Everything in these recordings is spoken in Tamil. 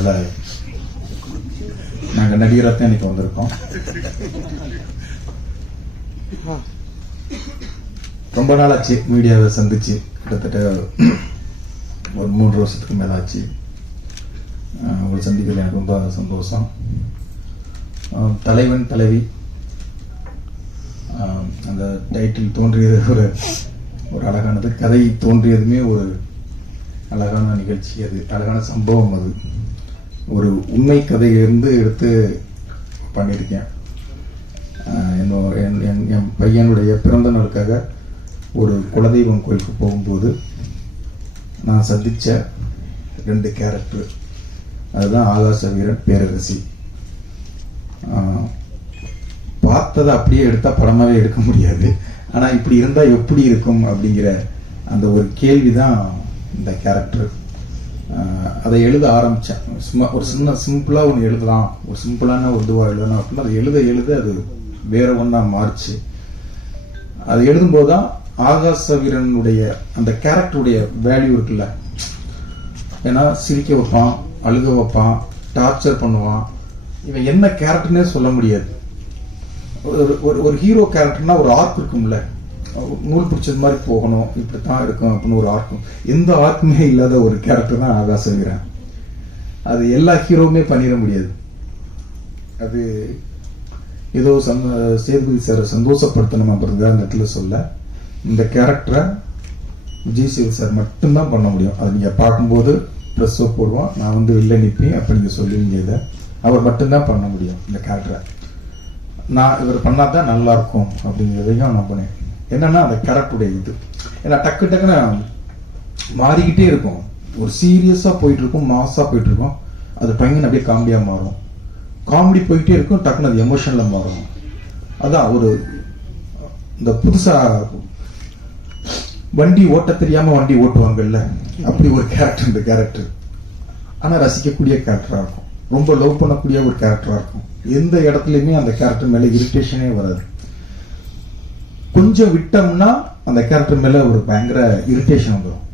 அதனால நாங்கள் நடிகராக தான் இன்னைக்கு வந்திருக்கோம். ரொம்ப நாள் ஆச்சு மீடியாவை சந்திச்சு, கிட்டத்தட்ட ஒரு 3 வருஷத்துக்கு மேலே ஆச்சு. உங்களை சந்திக்கிறது எனக்கு ரொம்ப சந்தோஷம். தலைவன் தலைவி அந்த டைட்டில் தோன்றியது ஒரு அழகானது. கதை தோன்றியதுமே ஒரு அழகான நிகழ்ச்சி. அது அழகான சம்பவம். அது ஒரு உண்மை கதையிலிருந்து எடுத்து பண்ணியிருக்கேன். என் பையனுடைய பிறந்த நாளுக்காக ஒரு குலதெய்வம் கோயிலுக்கு போகும்போது நான் சந்தித்த 2 கேரக்டர். அதுதான் ஆகாச வீரன், பேரரசி. பார்த்ததை அப்படியே எடுத்தால் படமாவே எடுக்க முடியாது. ஆனால் இப்படி இருந்தால் எப்படி இருக்கும் அப்படிங்கிற அந்த ஒரு கேள்வி தான் இந்த கேரக்டர். அதை எழுத ஆரம்பித்தேன். சும்மா ஒரு சிம்பிளாக ஒன்று எழுதலாம், ஒரு சிம்பிளான ஒரு இதுவாக எழுதலாம் அப்படின்னா அதை எழுத அது வேற ஒன்றா மாறிச்சு. அது எழுதும்போது தான் ஆகாச வீரனுடைய அந்த கேரக்டருடைய வேல்யூ இருக்குல்ல. ஏன்னா சிரிக்க வைப்பான், அழுக வைப்பான், டார்ச்சர் பண்ணுவான். இவன் என்ன கேரக்டர்னே சொல்ல முடியாது. ஒரு ஹீரோ கேரக்டர்னா ஒரு ஆர்க் இருக்கும்ல, நூல் பிடிச்சது மாதிரி போகணும், இப்படித்தான் இருக்கும் அப்படின்னு ஒரு ஆர்க்கும். எந்த ஆர்க்குமே இல்லாத ஒரு கேரக்டர் தான் ஆகாச வீரன். அது எல்லா ஹீரோவுமே பண்ணிட முடியாது. அது ஏதோ சேதுபதி சார் சந்தோஷப்படுத்தணும் அப்படின்றத அந்த இடத்துல சொல்ல, இந்த கேரக்டரை விஜய் சேது சார் மட்டும்தான் பண்ண முடியும். அதை நீங்கள் பார்க்கும்போது ப்ரெஸ்ஸோ போடுவோம், நான் வந்து வெளில நிற்பேன் அப்படி நீங்கள் சொல்லுவீங்க. இதை அவர் மட்டும்தான் பண்ண முடியும். இந்த கேரக்டரை இவர் பண்ணாதான் நல்லா இருக்கும் அப்படிங்கிறதையும் நான் பண்ணேன். என்னன்னா அந்த கேரக்டருடைய இது, ஏன்னா டக்குன்னு மாறிக்கிட்டே இருக்கும். ஒரு சீரியஸா போயிட்டு இருக்கும், மாஸா போயிட்டு இருக்கும், அது பையன் அப்படியே காமெடியா மாறும். காமெடி போயிட்டே இருக்கும், டக்குன்னு அது எமோஷன்ல மாறும். அதான் ஒரு இந்த புதுசா வண்டி ஓட்ட தெரியாம வண்டி ஓட்டுவாங்கல்ல, அப்படி ஒரு கேரக்டர் இந்த கேரக்டர். ஆனா ரசிக்கக்கூடிய கேரக்டரா இருக்கும், ரொம்ப லவ் பண்ணக்கூடிய ஒரு கேரக்டரா இருக்கும். எந்த இடத்துலயுமே அந்த கேரக்டர் மேல இரிட்டேஷனே வராது. கொஞ்சம் விட்டோம்னா அந்த கேரக்டர் மேல ஒரு பயங்கர இரிட்டேஷன் வந்துடும்.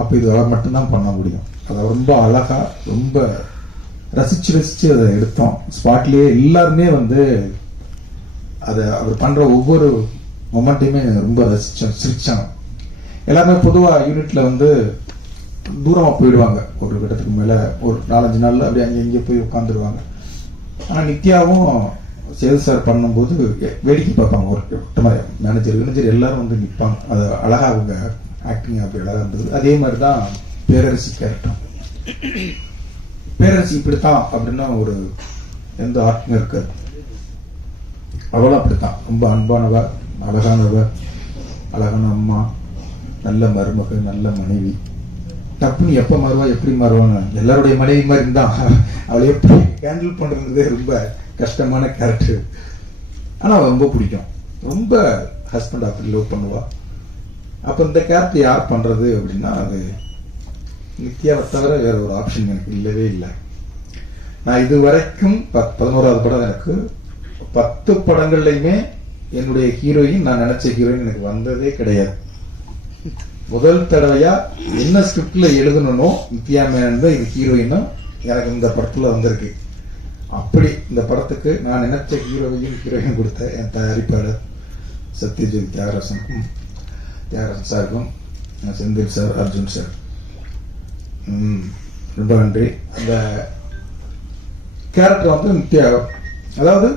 அப்ப இது அவர் மட்டும்தான் பண்ண முடியும். அதை ரொம்ப அழகா ரொம்ப ரசிச்சு அதை எடுத்தோம். ஸ்பாட்லயே எல்லாருமே வந்து அதை அவர் பண்ற ஒவ்வொரு மொமெண்ட்டையுமே ரொம்ப ரசிச்சோம், சிரிச்சோம். எல்லாருமே பொதுவா யூனிட்ல வந்து தூரமா போயிடுவாங்க. ஒரு இடத்துக்கு மேல ஒரு 4-5 நாள்ல அப்படியே அங்கே போய் உட்காந்துருவாங்க. ஆனா நித்யாவும் சேது சார் பண்ணும்போது வேடிக்கை பார்ப்பாங்க. ஒரு மேனேஜர் எல்லாரும் வந்து நிற்பாங்க. அது அழகா அவங்க ஆக்டிங் அப்படி அழகா இருந்தது. அதே மாதிரிதான் பேரரசி கேரக்டர். பேரரசி இப்படித்தான் அப்படின்னா ஒரு எந்த ஆர்ட்மே இருக்காது. அவளும் அப்படித்தான், ரொம்ப அன்பானவ, அழகானவ, அழகான அம்மா, நல்ல மருமகள், நல்ல மனைவி. டப்புன்னு எப்ப மாறுவா எப்படி மாறுவான்னு எல்லாருடைய மனைவி மாதிரி தான். அவளை எப்படி ஹேண்டில் பண்றது ரொம்ப கஷ்டமான கேரக்டர். ஆனா அவ ரொம்ப பிடிக்கும். ரொம்ப ஹஸ்பண்ட் அப்படி லவ் பண்ணுவா. அப்ப இந்த கேரக்டர் யார் பண்றது அப்படின்னா அது நித்யாவை தவிர வேற ஒரு ஆப்ஷன் எனக்கு இல்லவே இல்லை. நான் இது வரைக்கும் 11வது படம், எனக்கு 10 படங்கள்லையுமே என்னுடைய ஹீரோயின் நான் நினைச்ச ஹீரோயின் எனக்கு வந்ததே கிடையாது. முதல் தடவையா என்ன ஸ்கிரிப்ட்ல எழுதணுமோ நித்யா மேனன் தான் இது ஹீரோயினும் எனக்கு இந்த படத்துல வந்திருக்கு. அப்படி இந்த படத்துக்கு நான் நினைச்ச ஹீரோயின் கொடுத்த என் தயாரிப்பாளர் சத்யஜித் தியாகராஜன் சாருக்கும், செந்தில் சார், அர்ஜுன் சார், ரொம்ப நன்றி. அந்த கேரக்டர் வந்து நித்யா, அதாவது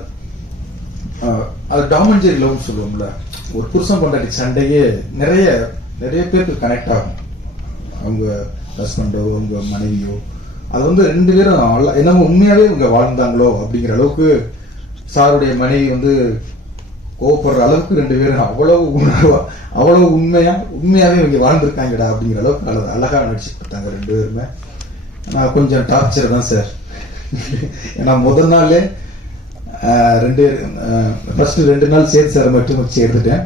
அது டாம் அண்ட் ஜெர்ரி லவ்னு சொல்லுவோம்ல. ஒரு புருஷன் பொண்டாட்டி சண்டையே நிறைய பேருக்கு கனெக்ட் ஆகும். அவங்க ஹஸ்பண்டோ அவங்க மனைவியோ அது வந்து 2 பேரும் என்னமோ உண்மையாவே இவங்க வாழ்ந்தாங்களோ அப்படிங்கிற அளவுக்கு சாருடைய மனைவி வந்து கோவப்படுற அளவுக்கு 2 பேரும் அவ்வளவு உண்மையாவே இவங்க வாழ்ந்திருக்காங்கடா அப்படிங்கிற அளவுக்கு அழகா நடிச்சு கொடுத்தாங்க 2 பேருமே. நான் கொஞ்சம் டார்ச்சர் தான் சார். ஏன்னா முதல் நாளே ஃபர்ஸ்ட் 2 நாள் சேது சார் மட்டும் வச்சு எடுத்துட்டேன்.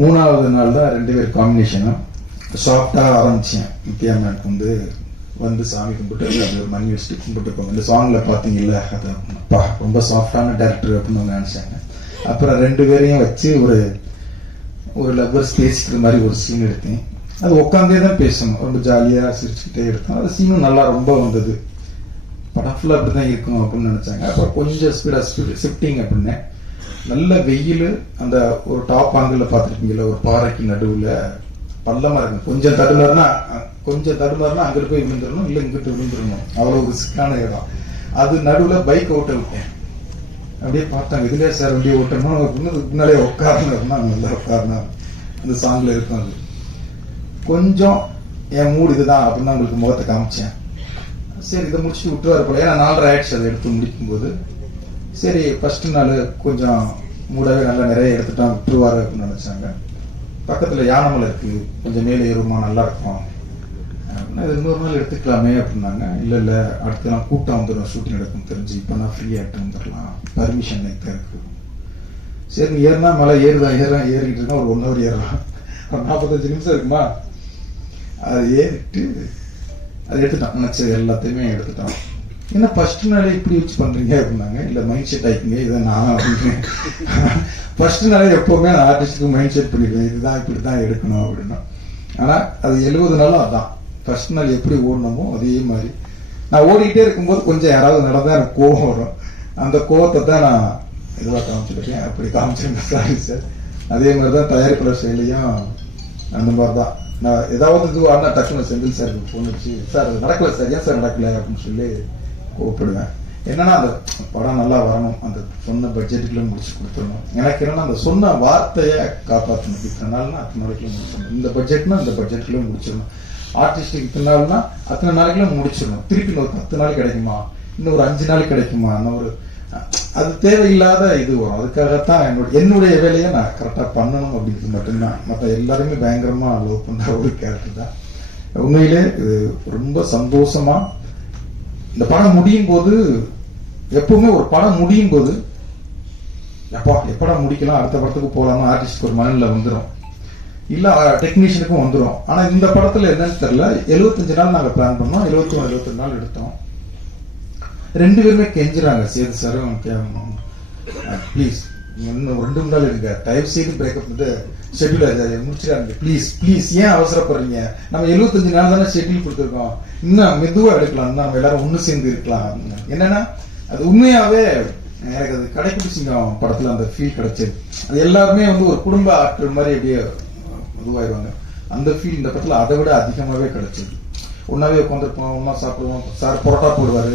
3வது நாள் தான் 2 பேர் காம்பினேஷனும் சாஃப்டா ஆரம்பிச்சேன். நித்யா மேனுக்கு வந்து சாமி கும்பிட்டு அப்படி ஒரு மணி வச்சுட்டு கும்பிட்டு இருப்பாங்க. இந்த சாங்ல பாத்தீங்கல்ல, அது அப்பா ரொம்ப சாஃப்டான டேரக்டர் அப்படின்னு நினைச்சாங்க. அப்புறம் 2 பேரையும் வச்சு ஒரு லவ்வர்ஸ் பேசிக்கிற மாதிரி ஒரு சீன் எடுத்தேன். அது உட்காந்தே தான் பேசணும், ரொம்ப ஜாலியா சிரிச்சுக்கிட்டே எடுத்தோம். அது சீனும் நல்லா ரொம்ப வந்தது. படம் ஃபுல்லாக அப்படி தான் இருக்கும் அப்படின்னு நினச்சாங்க. அப்புறம் கொஞ்சம் ஸ்பீடாக ஷிஃப்டிங் அப்படின்னு நல்ல வெயில், அந்த ஒரு டாப் ஆங்கிள் பார்த்துருக்கீங்களா, ஒரு பாறைக்கு நடுவில் பள்ளமாக இருக்கும். கொஞ்சம் தடுமாறுனா அங்கிட்டு போய் விழுந்துடணும், இல்லை இங்கிட்டு விழுந்துடணும், அவ்வளோ ரிஸ்கான இடம். அது நடுவில் பைக் ஓட்ட விட்டேன். அப்படியே பார்த்தாங்க, இதுலேயே சார் வண்டியை ஓட்டணும், முன்னாலே உட்காரணும், நல்லா உட்காரணும். அந்த சாங்கில் இருக்கும். அது கொஞ்சம் என் மூடு இதுதான் அப்படின்னு உங்களுக்கு முகத்தை காமிச்சேன். சரி இதை முடிச்சுட்டு விட்டுவாரு போல, ஏன்னா 4:30 ஆயிடுச்சு அதை எடுத்து முடிக்கும்போது. சரி ஃபர்ஸ்ட் நாள் கொஞ்சம் மூடவே நல்லா நிறைய எடுத்துட்டோம், விட்டுருவாரு அப்படின்னு நினைச்சாங்க. பக்கத்தில் யானமலை இருக்கு, கொஞ்சம் மேலே ஏறுமா நல்லா இருக்கும், இது இன்னொரு நாள் எடுத்துக்கலாமே அப்படின்னாங்க. இல்லை அடுத்த நாள் கூட்டம் வந்துடும், ஷூட்டிங் எடுக்கும் தெரிஞ்சு, இப்போ நான் ஃப்ரீயாகிட்டு வந்துடலாம், பர்மிஷன் தான் இருக்கு. சரி நீ ஏறினா மலை ஏறிக்கிட்டு இருக்கா, ஒரு 1 ஹவர் ஏறலாம், ஒரு 45 நிமிஷம் இருக்குமா, அது ஏறிட்டு அதை எடுத்துட்டோம். நினச்சது எல்லாத்தையுமே எடுத்துட்டோம். ஏன்னா ஃபர்ஸ்ட் நாளே இப்படி வச்சு பண்றீங்க அப்படின்னாங்க. இல்லை மைண்ட் செட் ஆகிக்குங்க, இதை நான் அப்படின்னு. ஃபர்ஸ்ட் நாளே எப்பவுமே நான் ஆர்டிஸ்டுக்கு மைண்ட் செட் பண்ணிடுவேன், இதுதான் இப்படி தான் எடுக்கணும் அப்படின்னா. ஆனால் அது 70 நாளும் அதான். ஃபர்ஸ்ட் நாள் எப்படி ஓடணுமோ அதே மாதிரி நான் ஓடிக்கிட்டே இருக்கும்போது கொஞ்சம் யாராவது நடந்தா எனக்கு கோவம் வரும். அந்த கோவத்தை தான் நான் இதுவாக காமிச்சிருக்கேன். அப்படி காமிச்சிருந்தேன், சாரி சார். அதே மாதிரி தான் தயாரிப்பாளர் செயலையும் அந்த மாதிரி தான். நான் ஏதாவது இதுவாக டக்குனு செந்தில் சாருக்கு ஃபோன் வச்சு, சார் அது நடக்கல சார், ஏன் சார் நடக்கல அப்படின்னு சொல்லி கோவப்படுவேன். என்னன்னா அந்த படம் நல்லா வரணும், அந்த சொன்ன பட்ஜெட்டுக்குள்ள முடிச்சு கொடுத்துடணும். எனக்கு என்னன்னா அந்த சொன்ன வார்த்தையை காப்பாற்றணும். இத்தனை நாள்னா அத்தனை நாளைக்குள்ள முடிச்சிடணும், இந்த பட்ஜெட்னா இந்த பட்ஜெட்டுக்குள்ள முடிச்சிடணும், ஆர்டிஸ்டுக்கு இத்தனை நாள்னா அத்தனை நாளைக்குள்ள முடிச்சிடணும். திருப்பி ஒரு 10 நாள் கிடைக்குமா, இன்னும் ஒரு 5 நாள் கிடைக்குமா, இன்னும் ஒரு அது தேவையில்லாத இது வரும். அதுக்காகத்தான் என்னுடைய வேலையை நான் கரெக்டாக பண்ணணும் அப்படிங்கிறது மட்டும்தான். மற்ற எல்லாருமே பயங்கரமா லவ் பண்ற ஒரு கேரக்டர் தான். உண்மையிலே இது ரொம்ப சந்தோஷமா இந்த படம் முடியும் போது, எப்பவுமே ஒரு படம் முடியும் போது எப்படா முடிக்கலாம், அடுத்த படத்துக்கு போகலாமா ஆர்டிஸ்டுக்கு ஒரு மனநிலை வந்துடும், இல்ல டெக்னீஷியனுக்கும் வந்துடும். ஆனா இந்த படத்துல என்னன்னு தெரியல, 75 நாள் நாங்க பிளான் பண்ணோம், 71-72 நாள் எடுத்தோம். 2 பேருமே கெஞ்சுறாங்க, சேது சாரும் ப்ளீஸ் இன்னும் 2 நாள் இருக்கு, தயவு செய்து பிரேக்கப் வந்து ஷெட்யூல் முடிச்சிடாங்க ப்ளீஸ் ப்ளீஸ், ஏன் அவசரப்படுறீங்க, நம்ம 75 நாள் தானே ஷெட்யூல் கொடுத்துருக்கோம், இன்னும் மெதுவா எடுக்கலாம், நம்ம எல்லாரும் ஒண்ணு சேர்ந்து இருக்கலாம். என்னன்னா அது உண்மையாவே எனக்கு அது கடைப்பிடிச்சிங்க படத்துல அந்த ஃபீல் கிடைச்சது. அது எல்லாருமே வந்து ஒரு குடும்ப ஆட்கள் மாதிரி அப்படியே இதுவாயிருவாங்க. அந்த ஃபீல் இந்த படத்துல அதை விட அதிகமாவே கிடைச்சது. ஒன்னாவே உட்காந்துருப்போம், ஒன்னா சாப்பிடுவோம். சார் பரோட்டா போடுவாரு,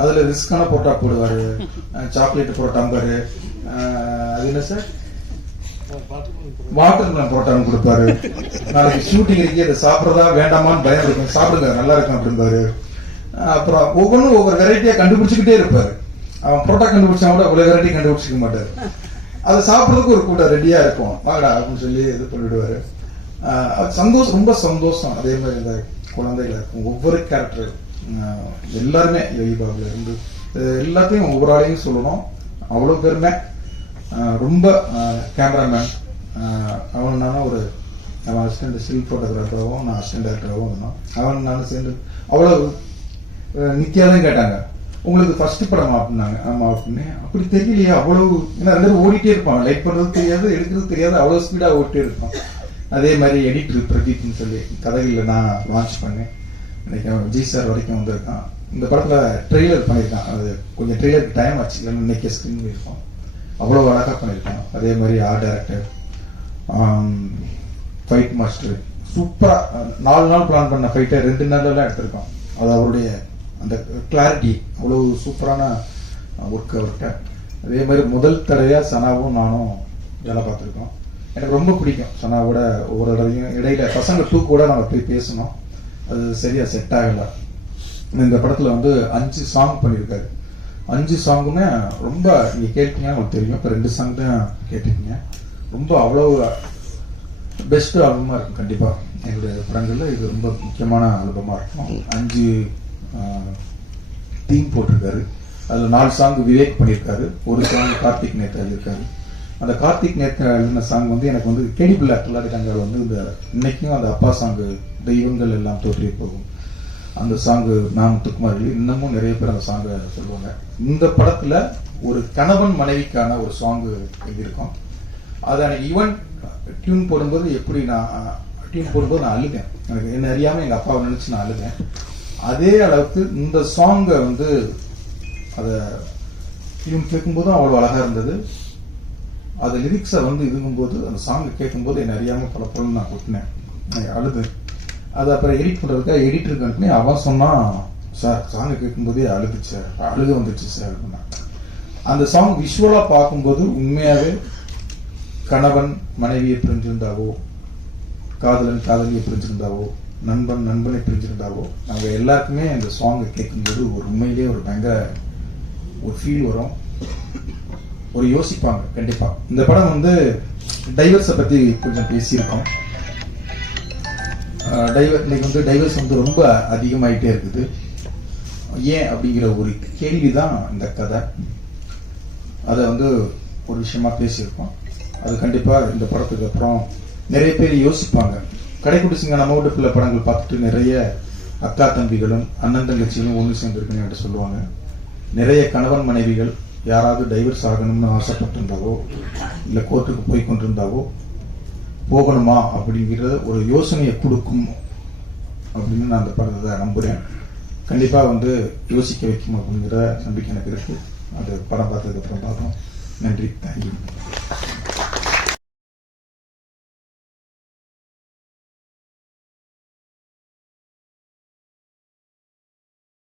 அதுல ரிஸ்கான பரோட்டா போடுவாரு, சாக்லேட் பரோட்டாம்பாரு, அது என்ன சார் வாட்டர் மெலன் பரோட்டான்னு கொடுப்பாரு. நாளைக்கு ஷூட்டிங் இருக்கே, அதை சாப்பிடறதா வேண்டாமான்னு பயம் இருக்கும், சாப்பிடுங்க நல்லா இருக்கும் அப்படின்பாரு. அப்புறம் ஒவ்வொன்றும் ஒவ்வொரு வெரைட்டியா கண்டுபிடிச்சுக்கிட்டே இருப்பாரு. அவன் பரோட்டா கண்டுபிடிச்சா கூட ஒரு வெரைட்டி கண்டுபிடிச்சிக்க மாட்டாரு. அதை சாப்பிடறதுக்கு ஒரு கூட்டம் ரெடியா இருக்கும், வாங்கடா அப்படின்னு சொல்லி இது பண்ணிவிடுவாரு. சந்தோஷம், ரொம்ப சந்தோஷம். அதே மாதிரி இந்த குழந்தைகள் இருக்கும், ஒவ்வொரு கேரக்டர் எல்லாருமே யோகிபாபுல இருந்து எல்லாத்தையும் ஒவ்வொரு ஆளையும் சொல்லணும். அவ்வளவு பேருமே ரொம்ப கேமராமேன் அவன் நானும் ஒரு அவன் அசிஸ்டன்ட் ஸ்டில் போட்டோகிராஃபராகவும் நான் அசிஸ்டன்ட் டைரக்டராகவும் இருந்தோம். அவன் நானும் சேர்ந்து அவ்வளவு நித்தியாதான் கேட்டாங்க, உங்களுக்கு ஃபர்ஸ்ட் படம் அப்படின்னாங்க. ஆமா அப்படின்னு. அப்படி தெரியலையா அவ்வளவு, ஏன்னா 2 பேரும் ஓடிட்டே இருப்பாங்க, லைட் பண்றது தெரியாது, எடுக்கிறது தெரியாது, அவ்வளவு ஸ்பீடா ஓடிட்டே இருப்பான். அதே மாதிரி எடிட்டர் பிரதீப்னு சொல்லி கதைகளில் நான் லான்ச் பண்ணேன். இன்னைக்கு விஜய் சார் வரைக்கும் வந்திருக்கான். இந்த படத்துல ட்ரெய்லர் பண்ணியிருக்கான், அது கொஞ்சம் ட்ரெய்லருக்கு டைம் ஆச்சு, இல்லைன்னா இன்னைக்கு ஸ்கிரீன் இருக்கும். அவ்வளோ அழகாக பண்ணியிருக்கான். அதே மாதிரி ஆர்ட் டைரக்டர், ஃபைட் மாஸ்டர் சூப்பராக 4 நாள் பிளான் பண்ண ஃபைட்டை 2 நாள்லாம் எடுத்திருக்கான். அது அவருடைய அந்த கிளாரிட்டி அவ்வளோ சூப்பரான ஒர்க் அவர்கிட்ட. அதே மாதிரி முதல் தடவையாக சனாவும் நானும் வேலை பார்த்துருக்கோம். எனக்கு ரொம்ப பிடிக்கும் சனாவோட. ஒவ்வொரு தடவையும் இடையில பசங்க 2 கூட நாங்கள் போய் பேசணும், அது சரியா செட் ஆகலை. இந்த படத்துல வந்து 5 சாங் பண்ணியிருக்காரு. 5 சாங்குமே ரொம்ப நீங்க கேட்டீங்கன்னா உங்களுக்கு தெரியும். இப்போ 2 சாங் தான் கேட்டிருக்கீங்க. ரொம்ப அவ்வளோ பெஸ்ட் ஆல்பமா இருக்கும். கண்டிப்பா என்னுடைய படங்கள்ல இது ரொம்ப முக்கியமான ஆல்பமா இருக்கும். 5 தீம் போட்டிருக்காரு. அதுல 4 சாங் விவேக் பண்ணியிருக்காரு, 1 சாங் கார்த்திக் நேத்தா எழுதியிருக்காரு. அந்த கார்த்திக் நேத்தா எழுதின சாங் வந்து எனக்கு வந்து கேடிபிள் ஆக்டர் வந்து இந்த இன்னைக்கும் அந்த அப்பா சாங் தெய்வங்கள் எல்லாம் தோற்றி போகும் அந்த சாங்கு நான் முத்துக்குமார் இன்னமும் நிறைய பேர் அந்த சாங்கை சொல்லுவாங்க. இந்த படத்துல ஒரு கணவன் மனைவிக்கான ஒரு சாங் எழுதியிருக்கோம். அது எனக்கு ஈவன் டியூன் போடும்போது எப்படி நான் டியூன் போடும்போது நான் அழுதேன். எனக்கு என்ன அறியாம எங்க அப்பாவை நினைச்சு நான் அழுதேன். அதே அளவுக்கு இந்த சாங்கை வந்து அதை இவங்க கேட்கும்போதும் அவ்வளோ அழகா இருந்தது. அது லிரிக்ஸை வந்து இதுங்கும்போது அந்த சாங்கை கேட்கும்போது என்னை அறியாமல் பல பொருள் நான் கொட்டினேன், அழுது. அது அப்புறம் எடிட் பண்ணுறதுக்காக எடிட்டருக்கு அனுப்பினேன். அவன் சொன்னான், சார் சாங்கை கேட்கும்போதே அழுது சார், அழுக வந்துச்சு சார் அப்படின்னா. அந்த சாங் விஷுவலாக பார்க்கும்போது உண்மையாகவே கணவன் மனைவியை பிரிஞ்சிருந்தாவோ, காதலன் காதலியை பிரிஞ்சிருந்தாவோ, நண்பன் நண்பனை பிரிஞ்சிருந்தாவோ, அவங்க எல்லாருக்குமே அந்த சாங்கை கேட்கும்போது ஒரு உண்மையிலேயே ஒரு பயங்கர ஒரு ஃபீல் வரும், ஒரு யோசிப்பாங்க கண்டிப்பா. இந்த படம் வந்து டைவர்ஸை பத்தி கொஞ்சம் பேசியிருக்கோம். இன்னைக்கு வந்து டைவர்ஸ் வந்து ரொம்ப அதிகமாயிட்டே இருக்குது. ஏன் அப்படிங்கிற ஒரு கேள்விதான் இந்த கதை. அதை வந்து ஒரு விஷயமா பேசியிருக்கோம். அது கண்டிப்பா இந்த படத்துக்கு அப்புறம் நிறைய பேர் யோசிப்பாங்க. கடைக்குடி சிங்க நம்ம வீட்டு பிள்ளை படங்கள் பார்த்துட்டு நிறைய அக்கா தம்பிகளும் அண்ணன் தங்கச்சிகளும் ஒன்று சேர்ந்துருக்குன்னு என்று சொல்லுவாங்க. நிறைய கணவன் மனைவிகள் யாராவது டைவர்ஸ் ஆகணும்னு ஆசைப்பட்டிருந்தாவோ, இல்லை கோர்ட்டுக்கு போய் கொண்டிருந்தாவோ, போகணுமா அப்படிங்கிறத ஒரு யோசனையை கொடுக்கும் அப்படின்னு நான் அந்த படத்தை நம்புறேன். கண்டிப்பா வந்து யோசிக்க வைக்கும் அப்படிங்கிற நம்பிக்கை எனக்கு இருக்கு. அது படம் பார்த்ததுக்கு அப்புறம் பார்ப்போம். நன்றி, தேங்க்யூ.